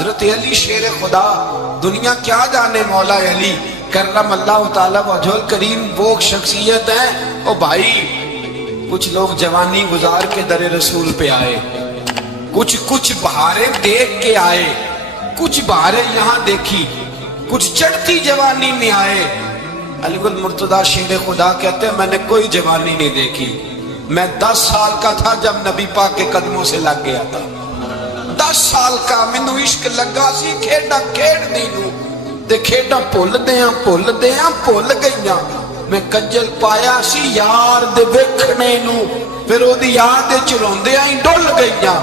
حضرت علی شیر خدا، دنیا کیا جانے مولا علی کرم اللہ تعالیٰ وجہہ کریم، وہ شخصیت ہے۔ او بھائی، کچھ لوگ جوانی گزار کے در رسول پہ آئے، کچھ بہاریں دیکھ کے آئے، کچھ بہاریں یہاں دیکھی، کچھ چڑھتی جوانی میں آئے۔ علی گل مرتضیٰ شیر خدا کہتے ہیں میں نے کوئی جوانی نہیں دیکھی، میں 10 سال کا تھا جب نبی پاک کے قدموں سے لگ گیا تھا۔ 10 سال کا مینوں عشق لگا سی، کھیڈا کھیڈ دی نوں تے کھیڈا بھول گئیاں۔ میں کنجل پایا سی یار دے ویکھنے نوں، پھر او دی یاد وچ روندیاں ہی ڈل گئیاں۔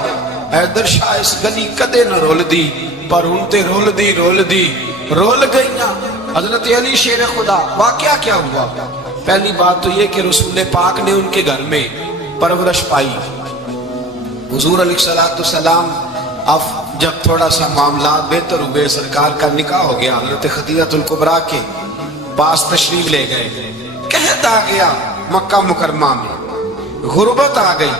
حیدر شاہ اس گلی کدے نہ رول دی، پر ہن تے رول گئیاں۔ حضرت علی شیر خدا، واقعہ کیا ہوا؟ پہلی بات تو یہ کہ رسول پاک نے ان کے گھر میں پرورش پائی۔ حضور علیہ السلام اب جب تھوڑا سا معاملات بہتر ہوئے، سرکار کا نکاح ہو گیا، حضرت خدیجہ الکبریٰ کے پاس تشریف لے گئے۔ قحط آ گیا مکہ مکرمہ میں، غربت آ گئی۔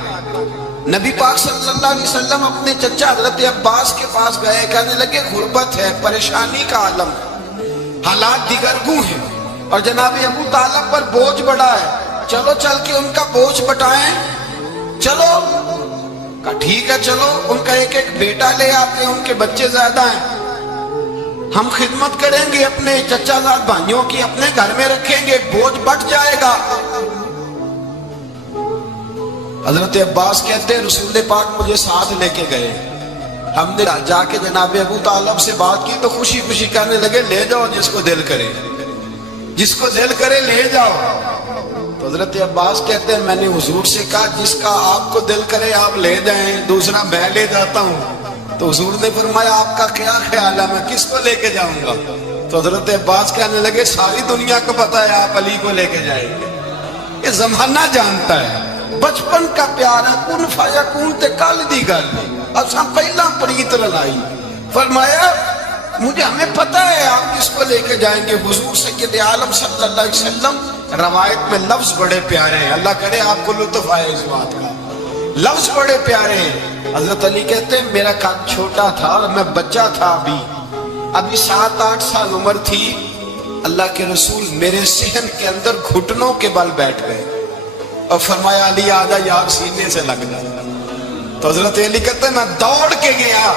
نبی پاک صلی اللہ علیہ وسلم اپنے چچا حضرت عباس کے پاس گئے، کہنے لگے غربت ہے، پریشانی کا عالم، حالات دیگرگوں ہیں، اور جناب ابو طالب پر بوجھ بڑا ہے، چلو چل کے ان کا بوجھ بٹائیں۔ چلو کہا ٹھیک ہے، چلو ان کا ایک بیٹا لے آتے ہیں، ان کے بچے زیادہ ہیں، ہم خدمت کریں گے اپنے چچا زاد بھائیوں کی، اپنے گھر میں رکھیں گے، بوجھ بٹ جائے گا۔ حضرت عباس کہتے ہیں رسول پاک مجھے ساتھ لے کے گئے، ہم نے جا کے جناب ابو طالب سے بات کی تو خوشی خوشی کہنے لگے لے جاؤ جس کو دل کرے لے جاؤ۔ تو حضرت عباس کہتے ہیں میں نے حضور سے کہا جس کا آپ کو دل کرے آپ لے جائیں، دوسرا میں لے جاتا ہوں۔ تو حضور نے فرمایا آپ کا کیا خیال ہے، میں کس کو لے کے جاؤں گا؟ تو حضرت عباس کہنے لگے ساری دنیا کو پتا ہے آپ علی کو لے کے جائیں گے، یہ زمانہ جانتا ہے، بچپن کا پیار ہے، کن فیکون تے کل دی گل اساں پہلا پریت لڑائی۔ فرمایا ہمیں پتا ہے آپ کس کو لے کے جائیں گے، حضور سید عالم صلی اللہ علیہ وسلم۔ روایت میں لفظ بڑے پیارے ہیں، اللہ کرے آپ کو لطف آئے اس بات کا، لفظ بڑے پیارے ہیں۔ حضرت علی کہتے ہیں میرا قد چھوٹا تھا اور میں بچہ تھا، ابھی 7-8 سال عمر تھی، اللہ کے رسول میرے صحن کے اندر گھٹنوں کے بل بیٹھ گئے اور فرمایا علی آجا یار سینے سے لگ جا۔ تو حضرت علی کہتے ہیں میں دوڑ کے گیا،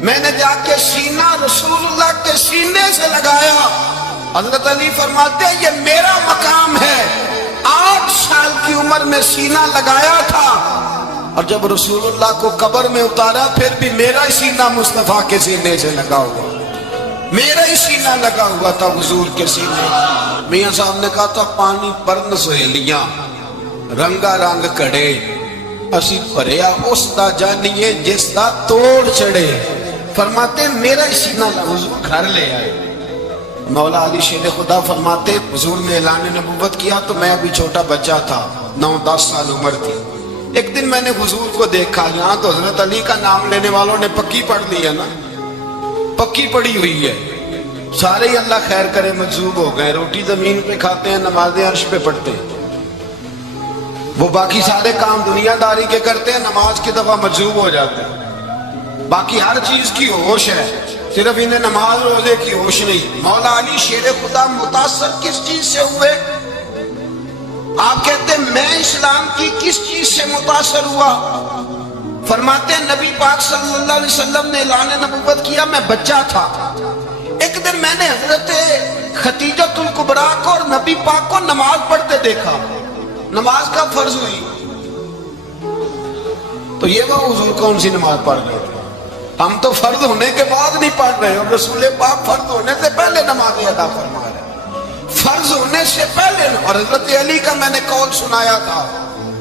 میں نے جا کے سینہ رسول اللہ کے سینے سے لگایا۔ حضرت علی فرماتے ہیں یہ میرا مقام ہے، 8 سال کی عمر میں سینہ لگایا تھا، اور جب رسول اللہ کو قبر میں اتارا پھر بھی میرا ہی سینہ مصطفیٰ کے سینے سے لگا ہوا، میرا ہی سینہ لگا ہوا تھا حضور کے سینے۔ میاں صاحب نے کہا تھا پانی پرن سہیلیاں رنگا رنگ کڑے، اسی پریا اس دا جانیے جس دا توڑ چڑھے۔ فرماتے ہیں میرا ہی سینہ لگا، حضور گھر لے آئے۔ مولا علی شیر خدا فرماتے حضور نے اعلان نبوت کیا تو میں ابھی چھوٹا بچہ تھا، 9-10 سال عمر تھی۔ ایک دن میں نے حضور کو دیکھا، یہاں تو حضرت علی کا نام لینے والوں نے پکی پڑھ لی ہے نا، پکی پڑی ہوئی ہے، سارے ہی اللہ خیر کرے مجذوب ہو گئے، روٹی زمین پہ کھاتے ہیں، نمازیں عرش پہ پڑھتے ہیں، وہ باقی سارے کام دنیا داری کے کرتے ہیں، نماز کی دفعہ مجذوب ہو جاتے ہیں، باقی ہر چیز کی ہوش ہے، صرف انہیں نماز روزے کی ہوش نہیں۔ مولا علی شیر خدا متاثر کس چیز سے ہوئے؟ آپ کہتے ہیں میں اسلام کی کس چیز سے متاثر ہوا؟ فرماتے ہیں نبی پاک صلی اللہ علیہ وسلم نے اعلان نبوت کیا، میں بچہ تھا، ایک دن میں نے حضرت خدیجہ الکبریٰ کو اور نبی پاک کو نماز پڑھتے دیکھا، نماز کا فرض ہوئی، تو یہ وہ حضور کون سی نماز پڑھ رہے تھے؟ ہم تو فرض ہونے کے بعد نہیں پڑھ رہے، اور رسول پاک فرض ہونے سے پہلے نماز ادا فرما رہے، فرض ہونے سے پہلے۔ اور حضرت علی کا میں نے قول سنایا تھا،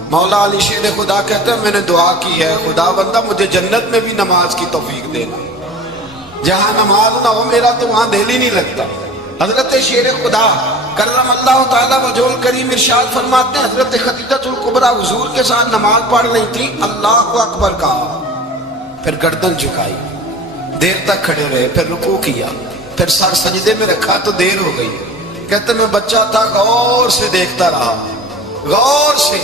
مولا علی شیر خدا کہتے ہیں میں نے دعا کی ہے خدا بندہ مجھے جنت میں بھی نماز کی توفیق دینا، جہاں نماز نہ ہو میرا تو وہاں دل ہی نہیں لگتا۔ حضرت شیر خدا کرم اللہ تعالیٰ وجہہ کریم ارشاد فرماتے ہیں حضرت خدیجہ الکبریٰ حضور کے ساتھ نماز پڑھ رہی تھی، اللہ اکبر کہا، پھر گردن جھکائی، دیر تک کھڑے رہے، پھر رکوع کیا، پھر سر سجدے میں رکھا تو دیر ہو گئی۔ کہتے میں بچہ تھا، غور سے دیکھتا رہا، غور سے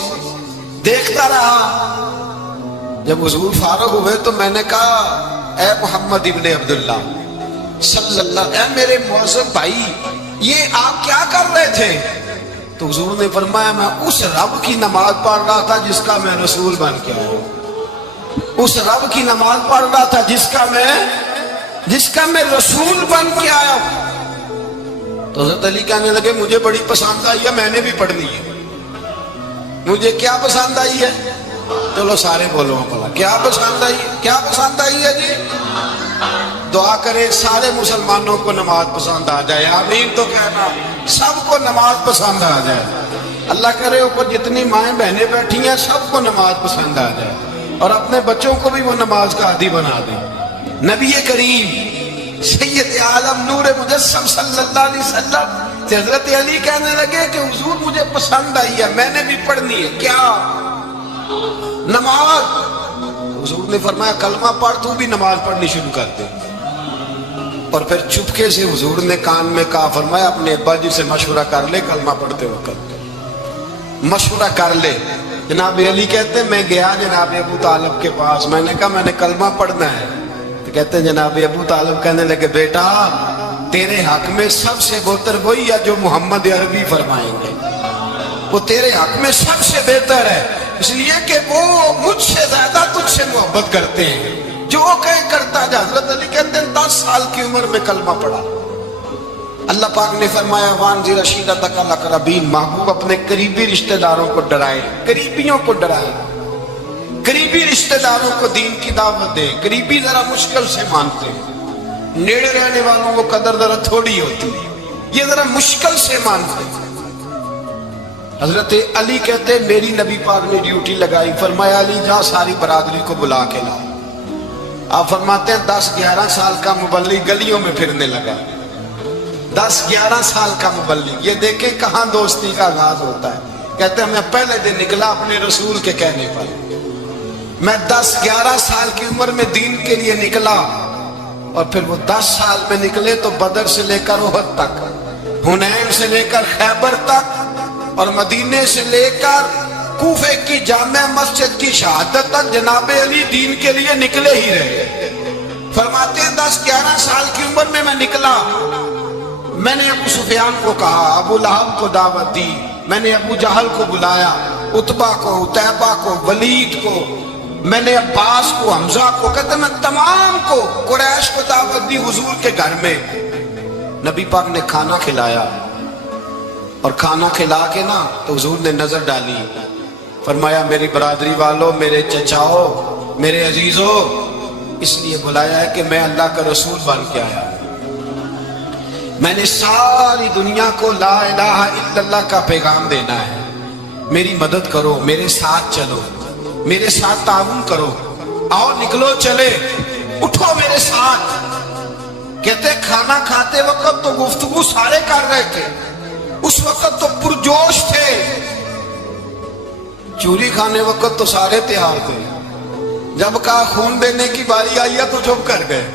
دیکھتا رہا، جب حضور فارغ ہوئے تو میں نے کہا اے محمد ابن عبداللہ صلی اللہ، اے میرے معزز بھائی یہ آپ کیا کر رہے تھے؟ تو حضور نے فرمایا میں اس رب کی نماز پڑھ رہا تھا جس کا میں رسول بن کے آیا ہوں، اس رب کی نماز پڑھ رہا تھا جس کا میں رسول بن کے آیا ہوں۔ تو حضرت علی کہنے لگے مجھے بڑی پسند آئی ہے، میں نے بھی پڑھنی ہے۔ مجھے کیا پسند آئی ہے؟ چلو سارے بولو بولا کیا پسند آئی ہے؟ کیا پسند آئی ہے جی؟ دعا کرے سارے مسلمانوں کو نماز پسند آ جائے، آمین تو کہنا، سب کو نماز پسند آ جائے۔ اللہ کرے اوپر جتنی مائیں بہنیں بیٹھی ہیں سب کو نماز پسند آ جائے، اور اپنے بچوں کو بھی وہ نماز کا عادی بنا دیں۔ نبی کریم سید عالم نور مجسم صلی اللہ علیہ وسلم سے حضرت علی کہنے لگے کہ حضور مجھے پسند آئی ہے، میں نے بھی پڑھنی ہے۔ کیا؟ نماز۔ حضور نے فرمایا کلمہ پڑھ، تو بھی نماز پڑھنی شروع کر دے۔ اور پھر چپکے سے حضور نے کان میں کہا، فرمایا اپنے ابا جی سے مشورہ کر لے کلمہ پڑھتے وقت، مشورہ کر لے۔ جناب علی کہتے ہیں میں گیا جناب ابو طالب کے پاس، میں نے کہا میں نے کلمہ پڑھنا ہے۔ تو کہتے ہیں جناب ابو طالب کہنے لگے بیٹا تیرے حق میں سب سے بہتر وہی ہے جو محمد عربی فرمائیں گے، وہ تیرے حق میں سب سے بہتر ہے، اس لیے کہ وہ مجھ سے زیادہ تجھ سے محبت کرتے ہیں، جو کہیں کرتا جا۔ حضرت علی کہتے ہیں 10 سال کی عمر میں کلمہ پڑھا۔ اللہ پاک نے فرمایا وانذر عشیرتک الاقربین، محبوب اپنے قریبی رشتہ داروں کو ڈرائے، قریبیوں کو ڈرائے، قریبی رشتہ داروں کو دین کی دعوت دے۔ قریبی ذرا مشکل سے مانتے ہیں، نیڑے رہنے والوں کو قدر ذرا تھوڑی ہوتی ہے، یہ ذرا مشکل سے مانتے ہیں۔ حضرت علی کہتے ہیں میری نبی پاک نے ڈیوٹی لگائی، فرمایا علی جا ساری برادری کو بلا کے لاؤ۔ آپ فرماتے ہیں 10-11 سال کا مبلغ گلیوں میں پھرنے لگا، 10-11 سال کا مبلغ۔ یہ دیکھیں کہاں دوستی کا آغاز ہوتا ہے۔ کہتے ہیں میں پہلے دن نکلا اپنے رسول کے کہنے پر، میں 10-11 سال کی عمر میں دین کے لیے نکلا، اور پھر وہ 10 سال میں نکلے تو بدر سے لے کر احد تک، حنین سے لے کر خیبر تک، اور مدینے سے لے کر کوفے کی جامع مسجد کی شہادت تک جناب علی دین کے لیے نکلے ہی رہے۔ فرماتے ہیں 10-11 سال کی عمر میں میں نکلا، میں نے ابو سفیان کو کہا، ابو لہب کو دعوت دی، میں نے ابو جہل کو بلایا، عتبہ کو، عتیبہ کو، ولید کو، میں نے عباس کو، حمزہ کو، کہتے میں تمام کو، قریش کو دعوت دی حضور کے گھر میں۔ نبی پاک نے کھانا کھلایا، اور کھانا کھلا کے نا تو حضور نے نظر ڈالی، فرمایا میری برادری والوں، میرے چچاؤ، میرے عزیزوں، اس لیے بلایا ہے کہ میں اللہ کا رسول بن کے آیا، میں نے ساری دنیا کو لا الہ الا اللہ کا پیغام دینا ہے، میری مدد کرو، میرے ساتھ چلو، میرے ساتھ تعاون کرو، آؤ نکلو چلے، اٹھو میرے ساتھ۔ کہتے کھانا کھاتے وقت تو گفتگو سارے کر رہے تھے، اس وقت تو پرجوش تھے، چوری کھانے وقت تو سارے تیار تھے، جب کہا خون دینے کی باری آئی ہے تو چپ کر گئے،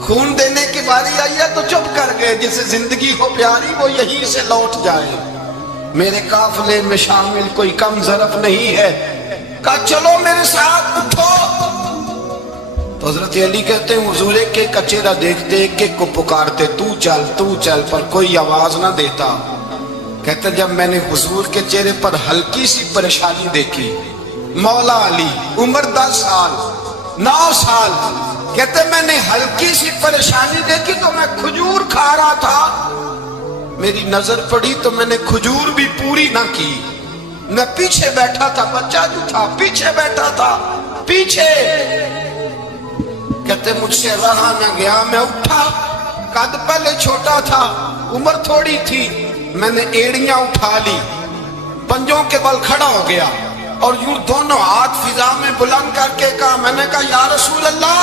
خون دینے کی باری آئی ہے تو چپ کر گئے۔ جسے زندگی ہو پیاری وہ یہیں سے لوٹ جائے، میرے قافلے میں شامل کوئی کم ظرف نہیں ہے، کہا چلو میرے ساتھ اٹھو۔ تو حضرت علی کہتے ہیں حضور ایک ایک کا چہرہ دیکھتے ایک ایک کو پکارتے، تو چل، پر کوئی آواز نہ دیتا۔ کہتے جب میں نے حضور کے چہرے پر ہلکی سی پریشانی دیکھی، مولا علی عمر 10 سال 9 سال، کہتے میں نے ہلکی سی پریشانی دیکھی تو میں کھجور کھا رہا تھا، میری نظر پڑی تو میں نے کھجور بھی پوری نہ کی، میں پیچھے بیٹھا تھا، بچہ جو تھا پیچھے بیٹھا تھا، پیچھے۔ کہتے مجھ سے رہا نہ گیا، میں اٹھا، قد پہلے چھوٹا تھا، عمر تھوڑی تھی، میں نے ایڑیاں اٹھا لی، پنجوں کے بل کھڑا ہو گیا، اور یوں دونوں ہاتھ فضا میں بلند کر کے کہا، میں نے کہا یا رسول اللہ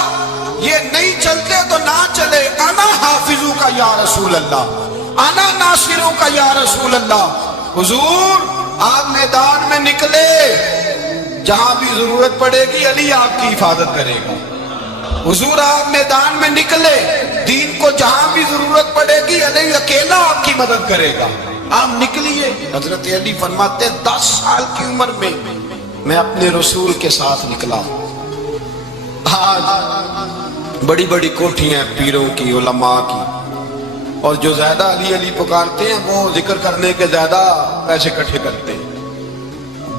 یہ نہیں چلتے تو نہ چلے، انا حافظوں کا یا رسول اللہ، انا ناصروں کا یا رسول اللہ۔ حضور آپ میدان میں نکلے، جہاں بھی ضرورت پڑے گی علی آپ کی حفاظت کرے گا۔ حضور آپ میدان میں نکلے، دین کو جہاں بھی ضرورت پڑے گی علی اکیلا آپ کی مدد کرے گا۔ آپ نکلیے۔ حضرت علی فرماتے 10 سال کی عمر میں میں اپنے رسول کے ساتھ نکلا۔ آج بڑی بڑی کوٹھیاں پیروں کی، علماء کی، اور جو زیادہ علی علی پکارتے ہیں وہ ذکر کرنے کے زیادہ پیسے اکٹھے کرتے ہیں،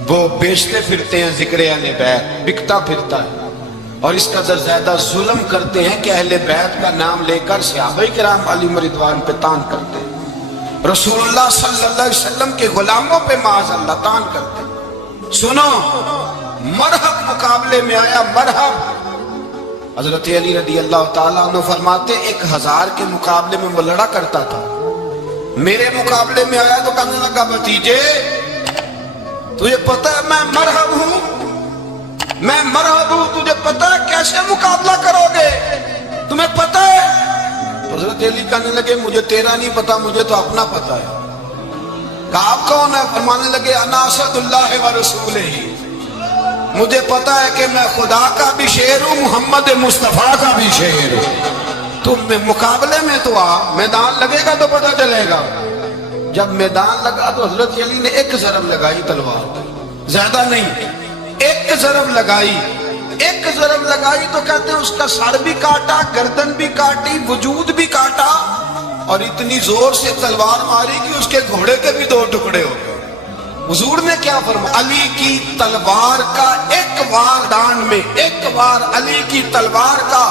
وہ بیچتے پھرتے ہیں ذکر اہل بیت، بکتا پھرتا ہے، اور اس قدر زیادہ ظلم کرتے ہیں کہ اہل بیت کا نام لے کر صحابہ کرام علیہم رضوان پہ تان کرتے ہیں، رسول اللہ صلی اللہ علیہ وسلم کے غلاموں پہ معاذ اللہ تان کرتے ہیں۔ سنو، مرحب مقابلے میں آیا، مرحب۔ حضرت علی رضی اللہ تعالیٰ عنہ فرماتے 1000 کے مقابلے میں وہ لڑا کرتا تھا، میرے مقابلے میں آیا تو کہنے لگا بھتیجے تجھے پتہ ہے میں مرحب ہوں، میں مرحب ہوں، تجھے پتہ ہے کیسے مقابلہ کرو گے، تمہیں پتہ ہے؟ حضرت علی کہنے لگے مجھے تیرا نہیں پتا، مجھے تو اپنا پتا ہے۔ کہا آپ کون ہے؟ فرمانے لگے انا اسد اللہ و رسولہ، مجھے پتا ہے کہ میں خدا کا بھی شیر ہوں، محمد مصطفیٰ کا بھی شیر ہوں۔ تم مقابلے میں تو آ، میدان لگے گا تو پتہ چلے گا۔ جب میدان لگا تو حضرت علی نے ایک ضرب لگائی تلوار، زیادہ نہیں، ایک ضرب لگائی، ایک ضرب لگائی تو کہتے ہیں اس کا سر بھی کاٹا، گردن بھی کاٹی، وجود بھی کاٹا، اور اتنی زور سے تلوار ماری کہ اس کے گھوڑے کے بھی 2 ٹکڑے ہو گئے۔ حضور نے کیا فرمایا؟ علی کی تلوار کا ایک وار دان میں، ایک وار علی کی تلوار کا،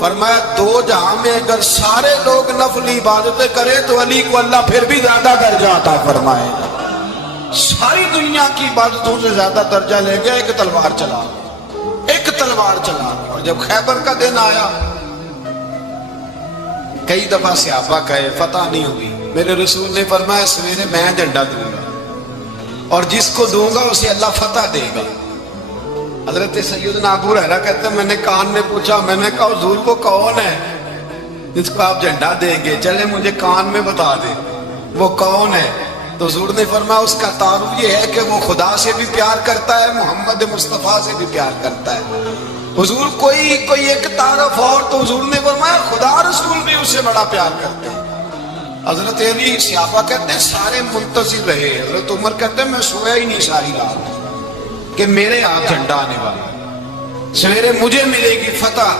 فرمایا 2 جہاں میں اگر سارے لوگ نفل عبادتیں کرے تو علی کو اللہ پھر بھی زیادہ درجہ عطا فرمائے گا۔ ساری دنیا کی عبادتوں سے زیادہ درجہ لے گیا ایک تلوار چلا، ایک تلوار چلا۔ اور جب خیبر کا دن آیا، کئی دفعہ صحابہ کہے فتح نہیں ہوئی، میرے رسول نے فرمایا سویرے میں جھنڈا دوں گا اور جس کو دوں گا اسے اللہ فتح دے گا۔ حضرت سیدنا ابو ہریرہ کہتے ہیں میں نے کان میں پوچھا، میں نے کہا حضور وہ کون ہے جس کو آپ جھنڈا دیں گے؟ چلے مجھے کان میں بتا دیں وہ کون ہے۔ تو حضور نے فرمایا اس کا تعارف یہ ہے کہ وہ خدا سے بھی پیار کرتا ہے، محمد مصطفیٰ سے بھی پیار کرتا ہے۔ حضور کوئی ایک تعارف اور، تو حضور نے فرمایا خدا رسول بھی اس سے بڑا پیار کرتے ہیں۔ حضرت علی صحابہ کہتے ہیں سارے منتظر رہے، حضرت عمر کہتے ہیں میں سویا ہی نہیں ساری رات کہ میرے ہاتھ جھنڈا آنے والا، سویرے مجھے ملے گی فتح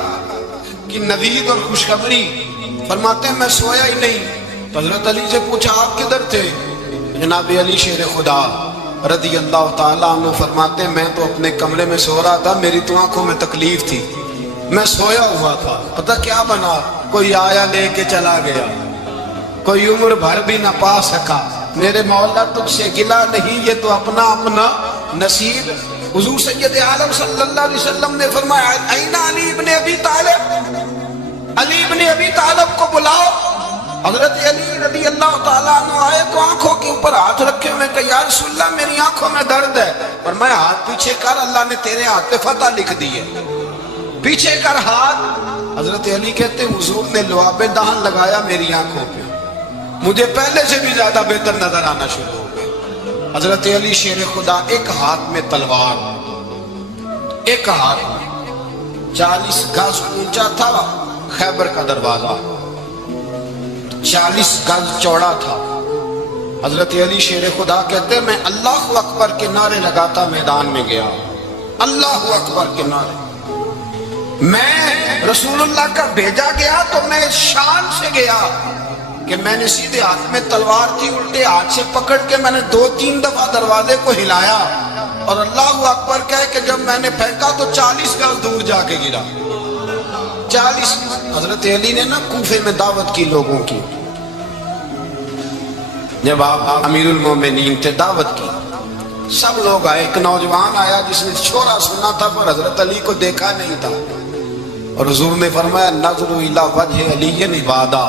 کی نوید اور خوشخبری۔ فرماتے ہیں میں سویا ہی نہیں۔ تو حضرت علی سے پوچھا آپ کدھر تھے؟ جناب علی شیر خدا رضی اللہ تعالیٰ عنہ فرماتے ہیں میں تو اپنے کمرے میں سو رہا تھا، میری تو آنکھوں میں تکلیف تھی، میں سویا ہوا تھا، پتہ کیا بنا؟ کوئی آیا لے کے چلا گیا، کوئی عمر بھر بھی نہ پا سکا۔ میرے مولا تجھ سے گلا نہیں، یہ تو اپنا اپنا نصیب۔ حضور سید عالم صلی اللہ علیہ وسلم نے فرمایا این علی ابن ابی طالب، علی ابن ابی طالب کو بلاؤ۔ حضرت علی رضی اللہ تعالیٰ عنہ آئے تو آنکھوں کے اوپر ہاتھ رکھے ہوئے کہ یا رسول اللہ میری آنکھوں میں درد ہے، فرمایا ہاتھ پیچھے کر، اللہ نے تیرے ہاتھ پہ فتح لکھ دی ہے، پیچھے کر ہاتھ۔ حضرت علی کہتے ہیں حضور نے لعاب دہن لگایا میری آنکھوں پہ، مجھے پہلے سے بھی زیادہ بہتر نظر آنا شروع ہو گیا۔ حضرت علی شیر خدا ایک ہاتھ میں تلوار، ایک ہاتھ میں 40 گز اونچا تھا خیبر کا دروازہ، 40 گز چوڑا تھا۔ حضرت علی شیر خدا کہتے ہیں میں اللہ اکبر کے نعرے لگاتا میدان میں گیا، اللہ اکبر کے نعرے۔ میں رسول اللہ کا بھیجا گیا تو میں شان سے گیا کہ میں نے سیدھے ہاتھ میں تلوار تھی، الٹے ہاتھ سے پکڑ کے میں نے 2-3 دفعہ دروازے کو ہلایا اور اللہ اکبر کہہ کہ جب میں نے پھینکا تو 40 گز دور جا کے گرا، 40۔ حضرت علی نے نا کوفے میں دعوت کی لوگوں کی، جب آپ امیر المومنین تھے دعوت کی، سب لوگ آئے، ایک نوجوان آیا جس نے چھوڑا سنا تھا پر حضرت علی کو دیکھا نہیں تھا، اور حضور نے فرمایا نظر الی وجہ علی عبادہ،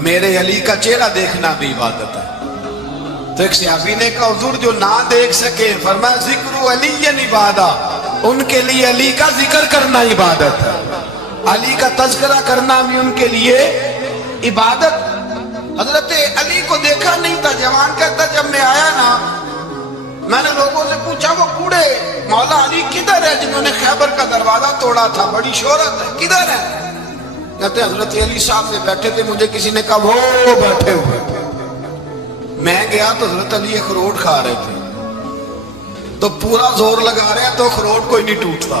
میرے علی کا چہرہ دیکھنا بھی عبادت ہے۔ تو ایک صحابی نے کہا حضور جو نہ دیکھ سکے، فرمایا ذکر علی عبادہ، ان کے لیے علی کا ذکر کرنا عبادت ہے، علی کا تذکرہ کرنا بھی ان کے لیے عبادت۔ حضرت علی کو دیکھا نہیں تھا، جوان کہتا جب میں آیا نا میں نے لوگوں سے پوچھا وہ بوڑھے مولا علی کدھر ہے جنہوں نے خیبر کا دروازہ توڑا تھا، بڑی شہرت ہے، کدھر ہے؟ کہتے حضرت علی صاحب نے بیٹھے تھے، مجھے کسی نے کہا وہ بیٹھے ہوئے۔ میں گیا تو حضرت علی اخروٹ کھا رہے تھے، تو پورا زور لگا رہے ہیں تو اخروٹ کوئی نہیں ٹوٹتا،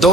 2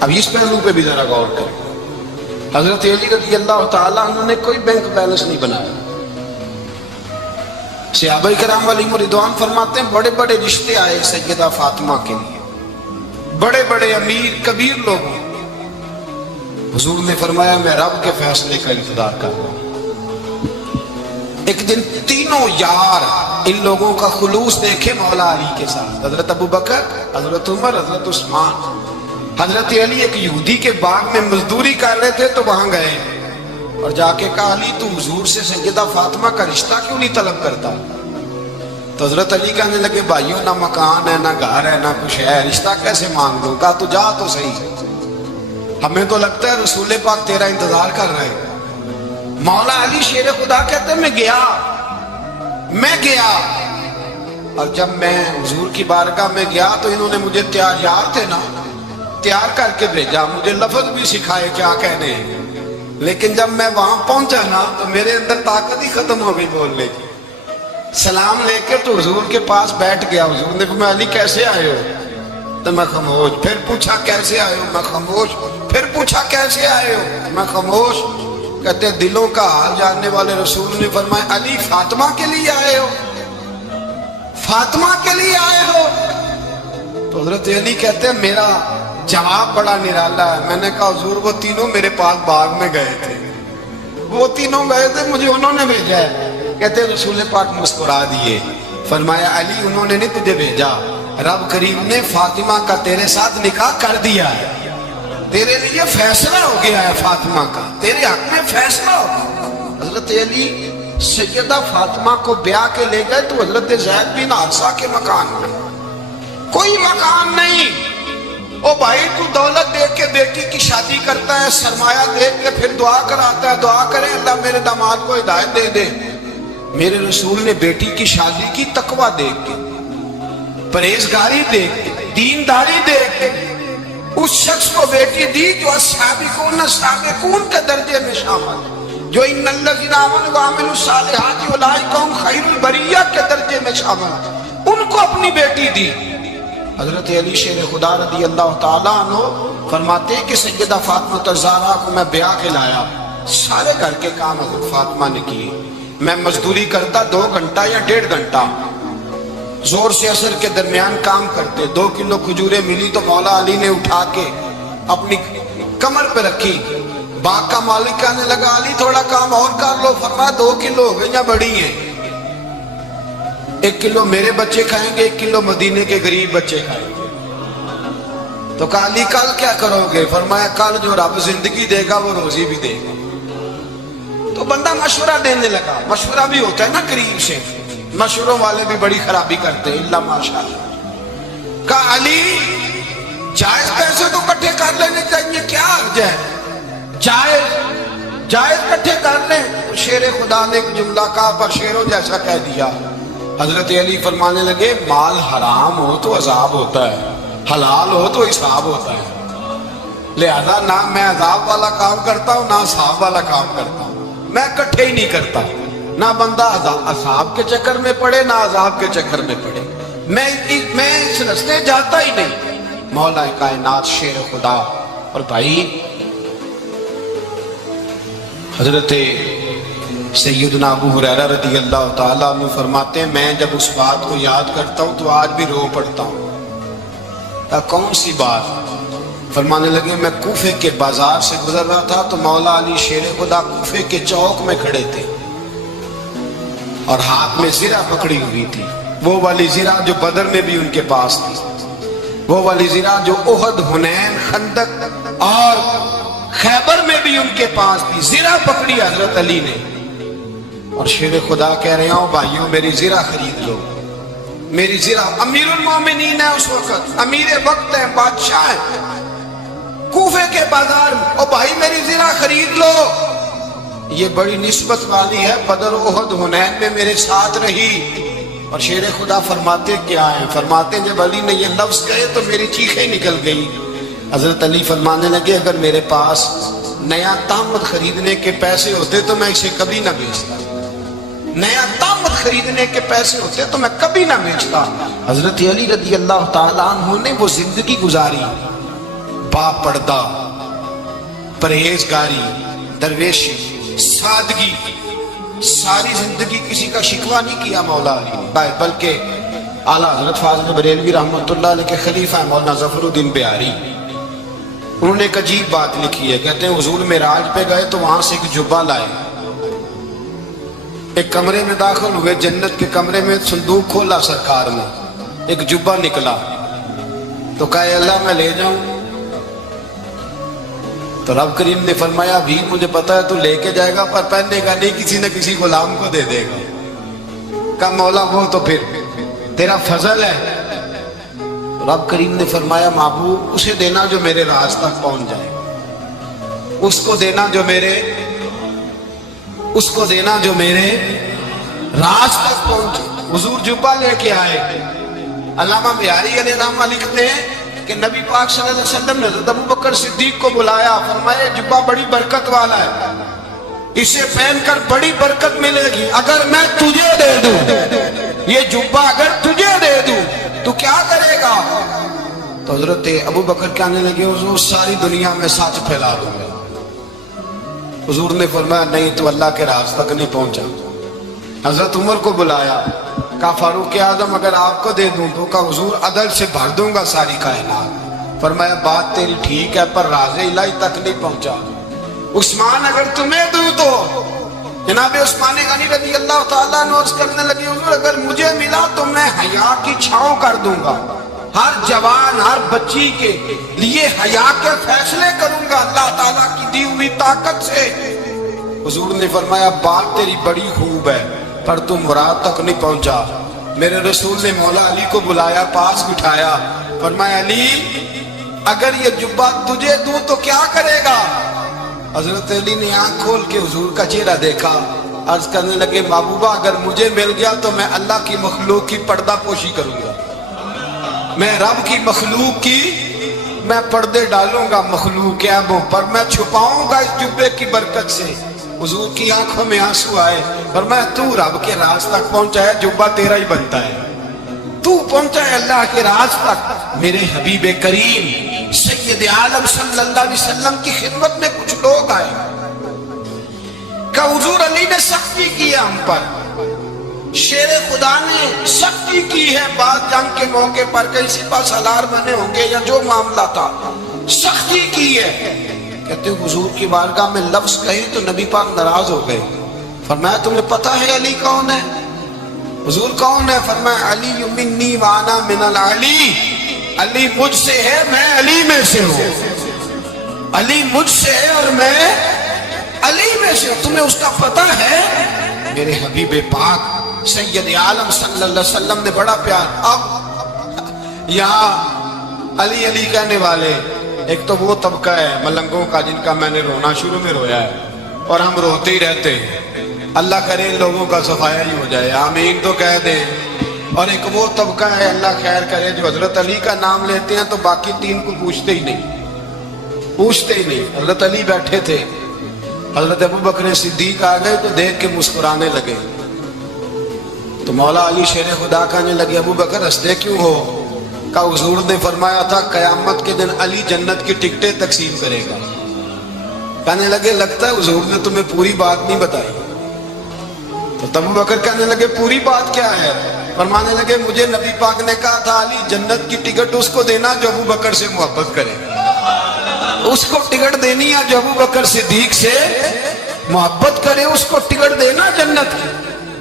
اب اس پہلو پہ بھی ذرا غور کریں. حضرت علی رضی اللہ تعالیٰ عنہ نے کوئی بینک بیلنس نہیں بنایا. صحابہ کرام علیہم رضوان فرماتے ہیں بڑے بڑے رشتے آئے سیدہ فاطمہ کے لیے، بڑے بڑے امیر کبیر لوگ. حضور نے فرمایا میں رب کے فیصلے کا انتظار کر رہا ہوں. ایک دن تینوں یار ان لوگوں کا خلوص دیکھے مولا علی کے ساتھ، حضرت ابو بکر، حضرت عمر، حضرت عثمان. حضرت علی ایک یہودی کے باغ میں مزدوری کر رہے تھے تو وہاں گئے اور جا کے کہا علی تو حضور سے سیدہ فاطمہ کا رشتہ کیوں نہیں طلب کرتا؟ تو حضرت علی کہنے لگے بھائیوں نہ مکان ہے، نہ گھر ہے، نہ کچھ ہے، رشتہ کیسے مانگ لوں؟ کہا تو جا تو صحیح، ہمیں تو لگتا ہے رسول پاک تیرا انتظار کر رہے ہیں. مولا علی شیر خدا کہتے ہیں میں گیا اور جب میں حضور کی بارگاہ میں گیا تو انہوں نے مجھے یار تھے نا، تیار کر کے بھیجا، مجھے لفظ بھی سکھائے کیا کہنے ہیں، لیکن جب میں وہاں پہنچا نا تو میرے اندر طاقت ہی ختم ہو گئی بولنے کی. سلام لے کے تو حضور کے پاس بیٹھ گیا. حضور نے کہا علی کیسے آئے ہو؟ تو میں خاموش. پھر پوچھا کیسے آئے ہو؟ میں خاموش. پھر پوچھا کیسے آئے ہو؟ میں خاموش. کہتے ہیں دلوں کا حال جاننے والے رسول نے فرمایا علی فاطمہ کے لیے آئے ہو؟ فاطمہ کے لیے آئے ہو؟ تو حضرت علی کہتے ہیں میرا جواب بڑا نرالا ہے. میں نے کہا حضور وہ تینوں میرے پاس باغ میں گئے تھے، وہ تینوں گئے تھے، مجھے انہوں نے بھیجا ہے. کہتے ہیں رسول پاک مسکرا دیے، فرمایا علی انہوں نے نہیں تجھے بھیجا، رب کریم نے فاطمہ کا تیرے ساتھ نکاح کر دیا ہے، تیرے لیے فیصلہ ہو گیا ہے، فاطمہ کا تیرے حق میں فیصلہ ہو گیا. حضرت علی سیدہ فاطمہ کو بیاہ کے لے گئے تو حضرت زید بن حارثہ کے مکان میں کوئی مکان نہیں. او بھائی تو دولت دیکھ کے بیٹی کی شادی کرتا ہے، سرمایہ دیکھ کے پھر دعا کراتا ہے، دعا کرے اللہ میرے داماد کو ہدایت دے دے. میرے رسول نے بیٹی کی شادی کی تقوی دیکھ کے، پرہیزگاری دیکھ کے، دینداری دیکھ کے اس شخص کو بیٹی دی جو السابقون السابقون کے درجے میں شامل، جو ان الذین آمنوا وعملوا الصالحات اولئک هم خیر البریہ کے درجے میں شامل، ان کو اپنی بیٹی دی. حضرت علی شیر خدا رضی اللہ تعالیٰ عنہ فرماتے ہیں کہ سیدہ فاطمہ الزہرا کو میں بیاہ کے لایا، سارے گھر کے کام حضرت فاطمہ نے کیے. میں مزدوری کرتا 2 گھنٹہ یا 1.5 گھنٹہ، زور سے عصر کے درمیان کام کرتے. 2 کلو کھجوریں ملی تو مولا علی نے اٹھا کے اپنی کمر پہ رکھی. باغ کا مالک کہنے لگا علی تھوڑا کام اور کر لو. فرمایا 2 کلو ہو گئی یا بڑی ہیں؟ 1 کلو میرے بچے کھائیں گے، 1 کلو مدینے کے غریب بچے کھائیں گے. تو کہا علی کل کیا کرو گے؟ فرمایا کل جو رب زندگی دے گا وہ روزی بھی دے گا. تو بندہ مشورہ دینے لگا. مشورہ بھی ہوتا ہے نا قریب سے، مشوروں والے بھی بڑی خرابی کرتے ہیں اللہ ماشاءاللہ. کہا علی جائز پیسے تو کٹھے کر لینے چاہیے، کیا حرج ہے؟ جائز کٹھے کر لیں. شیر خدا نے ایک جملہ کہا پر شیروں جیسا کہہ دیا. حضرت علی فرمانے لگے مال حرام ہو تو عذاب ہوتا ہے، حلال ہو تو حساب ہوتا ہے، لہذا نہ میں عذاب والا کام کرتا ہوں نہ حساب والا کام کرتا ہوں، میں کٹھے ہی نہیں کرتا. نہ بندہ عذاب کے چکر میں پڑے نہ عذاب کے چکر میں پڑے، میں اس رستے جاتا ہی نہیں. مولا کائنات شیر خدا. اور بھائی حضرت سیدنا ابو ہریرہ رضی اللہ تعالیٰ عنہ فرماتے ہیں میں جب اس بات کو یاد کرتا ہوں تو آج بھی رو پڑتا ہوں. کون سی بات؟ فرمانے لگے میں کوفے کے بازار سے گزر رہا تھا تو مولا علی شیر خدا کوفے کے چوک میں کھڑے تھے اور ہاتھ میں زرہ پکڑی ہوئی تھی، وہ والی زرہ جو بدر میں بھی ان کے پاس تھی، وہ والی زرہ جو احد، حنین، خندق اور خیبر میں بھی ان کے پاس تھی. زرہ پکڑی حضرت علی نے اور شیر خدا کہہ رہے ہوں بھائیوں میری زرہ خرید لو. میری زرہ، امیر المومنین ہے اس وقت، امیر وقت ہے، بادشاہ ہے، کوفے کے بازار میں، او بھائی میری زرہ خرید لو. یہ بڑی نسبت والی ہے، بدر، احد، حنین میں میرے ساتھ رہی. اور شیر خدا فرماتے کیا ہیں؟ فرماتے جب علی نے یہ لفظ کہے تو میری چیخیں نکل گئی. حضرت علی فرمانے لگے اگر میرے پاس نیا تامت خریدنے کے پیسے ہوتے تو میں اسے کبھی نہ بیچتا، نیا تامت خریدنے کے پیسے ہوتے تو میں کبھی نہ بیچتا. حضرت علی رضی اللہ تعالیٰ عنہ نے وہ زندگی گزاری، با پردہ، پرہیزگاری، درویشی، سادگی، ساری زندگی کسی کا شکوہ نہیں کیا مولا علی نے، بلکہ اعلیٰ حضرت فاضل بریلوی رحمۃ اللہ علیہ کے خلیفہ مولانا ظفر الدین بہاری، انہوں نے ایک عجیب بات لکھی ہے. کہتے ہیں حضور معراج پہ گئے تو وہاں سے ایک جبہ لائے، ایک کمرے میں داخل ہوئے، جنت کے کمرے میں صندوق کھولا سرکار نے، ایک جبہ نکلا تو کہا اے اللہ میں لے جاؤں؟ تو رب کریم نے فرمایا بھی مجھے پتا ہے تو لے کے جائے گا پر پہننے کا نہیں، کسی نہ کسی غلام کو دے دے گا. کہا مولا وہ تو پھر تیرا فضل ہے. رب کریم نے فرمایا محبوب اسے دینا جو میرے راز تک پہنچ جائے، اس کو دینا جو میرے راز تک پہنچے. حضور جبہ لے کے آئے. علامہ بہاری علیہ الرحمہ لکھتے ہیں کہ نبی پاک صلی اللہ علیہ وسلم نے حضرت ابوبکر صدیق کو بلایا، فرمایا جبہ بڑی برکت والا ہے، اسے پہن کر بڑی برکت ملے گی، اگر میں تجھے دے دوں یہ جبہ، اگر تجھے دے دوں تو کیا کرے گا؟ تو حضرت ابوبکر کہنے لگے حضور ساری دنیا میں سچ پھیلا دوں گا. حضور نے فرمایا نہیں تو اللہ کے راز تک نہیں پہنچا. حضرت عمر کو بلایا، کہا فاروق اعظم اگر آپ کو دے دوں تو کہا حضور عدل سے بھر دوں گا ساری کائنات. فرمایا بات تیری ٹھیک ہے پر راز الہی تک نہیں پہنچا. عثمان اگر تمہیں دوں تو جناب عثمان غنی رضی اللہ تعالیٰ عنہ عرض کرنے لگے حضور اگر مجھے ملا تو میں حیا کی چھاؤں کر دوں گا، ہر جوان ہر بچی کے لیے حیا کے فیصلے کروں گا اللہ تعالیٰ کی دی ہوئی طاقت سے. حضور نے فرمایا بات تیری بڑی خوب ہے پر تم مراد تک نہیں پہنچا. میرے رسول نے مولا علی کو بلایا، پاس بٹھایا، فرمایا علی اگر یہ جبہ تجھے دوں تو کیا کرے گا؟ حضرت علی نے آنکھ کھول کے حضور کا چہرہ دیکھا، عرض کرنے لگے محبوبہ اگر مجھے مل گیا تو میں اللہ کی مخلوق کی پردہ پوشی کروں گا، میں رب کی مخلوق کی میں پردے ڈالوں گا مخلوق کے عیبوں پر، میں چھپاؤں گا اس جبے کی برکت سے. حضور کی آنکھوں میں آنسو آئے، فرمایا تو رب کے راز تک پہنچا ہے، جبہ تیرا ہی بنتا ہے، تو پہنچا ہے اللہ کے راز تک. میرے حبیب کریم سید عالم صلی اللہ علیہ وسلم کی خدمت میں کچھ لوگ آئے کہ حضور علی نے سختی کی ہے ہم پر، شیر خدا نے سختی کی ہے، بعد جنگ کے موقع پر کئی سپاہ سالار بنے ہوں گے یا جو معاملہ تھا سختی کی ہے. کہتے حضور کی بارگاہ میں لفظ کہے تو نبی پاک ناراض ہو گئے. فرمایا تمہیں پتا ہے علی کون ہے؟ حضور کون ہے؟ فرمایا علی منی وانا من العلی، علی مجھ سے ہے میں علی میں سے ہوں، علی مجھ سے ہے اور میں علی میں سے ہوں. تمہیں اس کا پتہ ہے؟ میرے حبیب پاک سید عالم صلی اللہ علیہ وسلم نے بڑا پیار. اب یہاں علی علی کہنے والے ایک تو وہ طبقہ ہے ملنگوں کا جن کا میں نے رونا شروع میں رویا ہے اور ہم روتے ہی رہتے ہیں، اللہ کرے ان لوگوں کا صفایا ہی ہو جائے، آمین تو کہہ دیں. اور ایک وہ طبقہ ہے اللہ خیر کرے جو حضرت علی کا نام لیتے ہیں تو باقی تین کو پوچھتے ہی نہیں. حضرت علی بیٹھے تھے، حضرت ابوبکر صدیق آ گئے تو دیکھ کے مسکرانے لگے. تو مولا علی شیر خدا کہنے لگے ابوبکر ہنستے کیوں ہو؟ کہ حضور نے فرمایا تھا قیامت کے دن علی جنت کی ٹکٹیں تقسیم کرے گا. کہنے لگے لگتا ہے حضور نے تمہیں پوری بات نہیں بتائی. تو ابوبکر کہنے لگے پوری بات کیا ہے؟ فرمانے لگے مجھے نبی پاک نے کہا تھا علی جنت کی ٹکٹ اس کو دینا جو ابوبکر سے محبت کرے، اس کو ٹکٹ دینی ہے جو ابوبکر صدیق سے محبت کرے، اس کو ٹکٹ دینا جنت کی.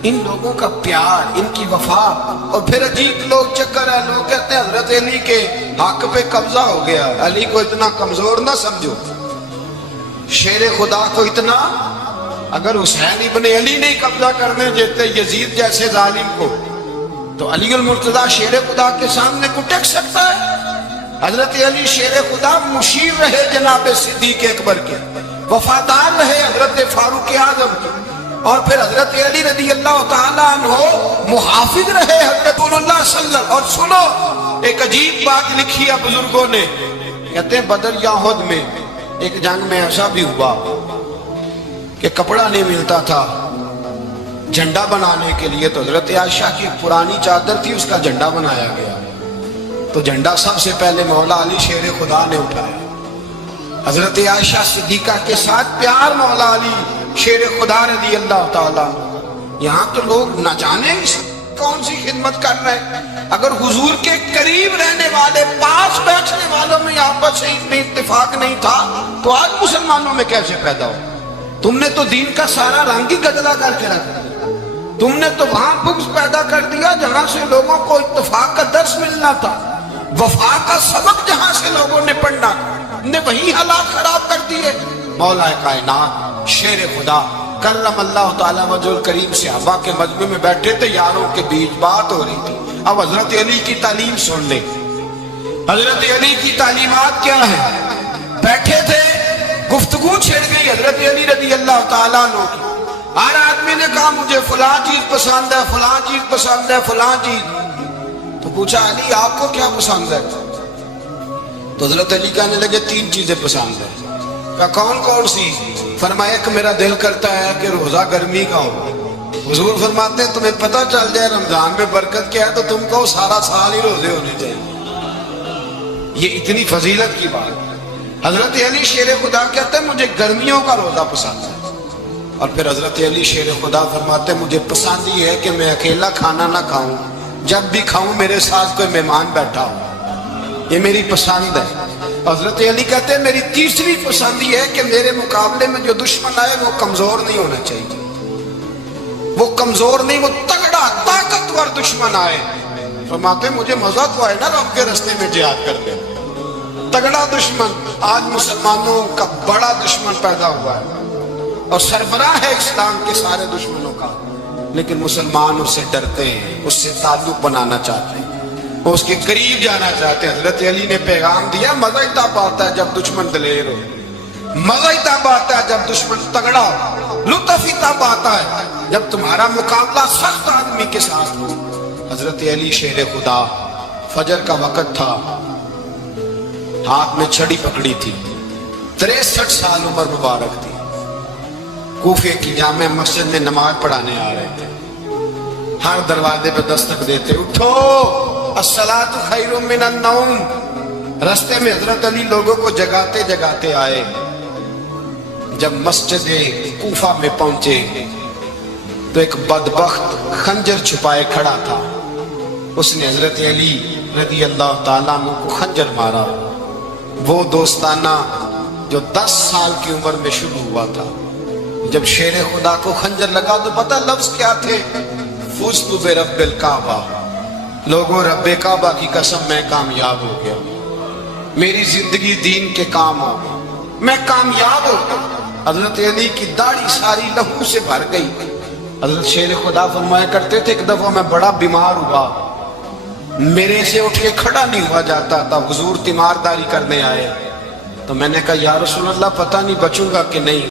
ان لوگوں کا پیار، ان کی وفا. اور پھر عجیب لوگ چکر ہے، لوگ کہتے ہیں حضرت علی کے حق پہ قبضہ ہو گیا. علی کو اتنا کمزور نہ سمجھو، شیر خدا کو اتنا، اگر حسین ابن علی نہیں قبضہ کرنے دیتے یزید جیسے ظالم کو تو علی المرتضیٰ شیر خدا کے سامنے کو ٹک سکتا ہے؟ حضرت علی شیر خدا مشیر رہے جناب صدیق اکبر کے، وفادار رہے حضرت فاروق اعظم کے، اور پھر حضرت علی رضی اللہ تعالیٰ عنہ محافظ رہے حضرت اللہ صلی اللہ علیہ وسلم. اور سنو ایک عجیب بات لکھی ہے بزرگوں نے، کہتے ہیں بدر یا احد میں ایک جنگ میں ایسا بھی ہوا کہ کپڑا نہیں ملتا تھا جھنڈا بنانے کے لیے، تو حضرت عائشہ کی پرانی چادر تھی اس کا جھنڈا بنایا گیا. تو جھنڈا سب سے پہلے مولا علی شیر خدا نے اٹھایا. حضرت عائشہ صدیقہ کے ساتھ پیار مولا علی شیر خدا رضی اللہ تعالیٰ. یہاں تو لوگ نہ جانے کون سی خدمت کر رہے ہیں. اگر حضور کے قریب رہنے والے پاس بیٹھنے والوں میں آپس میں اتفاق نہیں تھا تو آج مسلمانوں میں کیسے پیدا ہو؟ تم نے تو دین کا سارا رنگ ہی گدلا کر کے رکھ دیا. تم نے تو وہاں بغض پیدا کر دیا جہاں سے لوگوں کو اتفاق کا درس ملنا تھا. وفا کا سبق جہاں سے لوگوں نے پڑھنا نے وہی حالات خراب کر دیے. مولا کائنات شیر خدا کرم اللہ تعالیٰ وجہ الکریم صحابہ کے مجمع میں بیٹھے تھے. یاروں کے بیچ بات ہو رہی تھی. اب حضرت علی کی تعلیم سن لیں. حضرت علی کی تعلیمات کیا ہے؟ بیٹھے تھے, گفتگو چھڑ گئی حضرت علی رضی اللہ تعالیٰ عنہ کی. ہر آدمی نے کہا مجھے فلاں چیز پسند ہے, فلاں چیز پسند ہے, فلاں چیز. تو پوچھا علی آپ کو کیا پسند ہے؟ تو حضرت علی کہنے لگے 3 چیزیں پسند ہے. کہا کون کون سی؟ فرمایا کہ میرا دل کرتا ہے کہ روزہ گرمی کا ہو. حضور فرماتے ہیں تمہیں پتہ چل جائے رمضان میں برکت کیا ہے تو تم کو سارا سال ہی روزے ہونے چاہیے. یہ اتنی فضیلت کی بات. حضرت علی شیر خدا کہتے ہیں مجھے گرمیوں کا روزہ پسند ہے. اور پھر حضرت علی شیر خدا فرماتے ہیں مجھے پسند یہ ہے کہ میں اکیلا کھانا نہ کھاؤں, جب بھی کھاؤں میرے ساتھ کوئی مہمان بیٹھا ہو. یہ میری پسند ہے. حضرت علی کہتے ہیں میری تیسری پسند یہ ہے کہ میرے مقابلے میں جو دشمن آئے وہ کمزور نہیں ہونا چاہیے. وہ کمزور نہیں, وہ تگڑا طاقتور دشمن آئے. فرماتے ہیں مجھے مزہ تو آئے نا رب کے رستے میں جہاد کرتے. تگڑا دشمن. آج مسلمانوں کا بڑا دشمن پیدا ہوا ہے اور سربراہ ہے اسلام کے سارے دشمنوں کا, لیکن مسلمان اس سے ڈرتے ہیں, اس سے تعلق بنانا چاہتے ہیں, اس کے قریب جانا چاہتے ہیں. حضرت علی نے پیغام دیا مزہ ہی تب آتا ہے جب دشمن دلیر ہو, مزہ ہی تب آتا ہے جب دشمن تگڑا ہو, لطف ہی تب آتا ہے جب تمہارا مقابلہ سخت آدمی کے ساتھ ہو. حضرت علی شیر خدا, فجر کا وقت تھا, ہاتھ میں چھڑی پکڑی تھی, 63 سال عمر مبارک تھی. کوفے کی جامع مسجد میں نماز پڑھانے آ رہے تھے. ہر دروازے پہ دستک دیتے اٹھو الصلاۃ خیر من النوم. رستے میں حضرت علی لوگوں کو جگاتے جگاتے آئے. جب مسجد کوفہ میں پہنچے تو ایک بدبخت خنجر چھپائے کھڑا تھا. اس نے حضرت علی رضی اللہ تعالیٰ عنہ کو خنجر مارا. وہ دوستانہ جو 10 سال کی عمر میں شروع ہوا تھا. جب شیر خدا کو خنجر لگا تو پتہ لفظ کیا تھے؟ فزت برب الکعبہ. لوگوں رب کعبہ کی قسم میں کامیاب ہو گیا, میری زندگی دین کے کام ہو, میں کامیاب ہو گیا. حضرت علی کی داڑھی ساری لہو سے بھر گئی. حضرت شیر خدا فرمایا کرتے تھے ایک دفعہ میں بڑا بیمار ہوا, میرے سے اٹھ کے کھڑا نہیں ہوا جاتا تھا. حضور تیمارداری کرنے آئے تو میں نے کہا یا رسول اللہ پتہ نہیں بچوں گا کہ نہیں.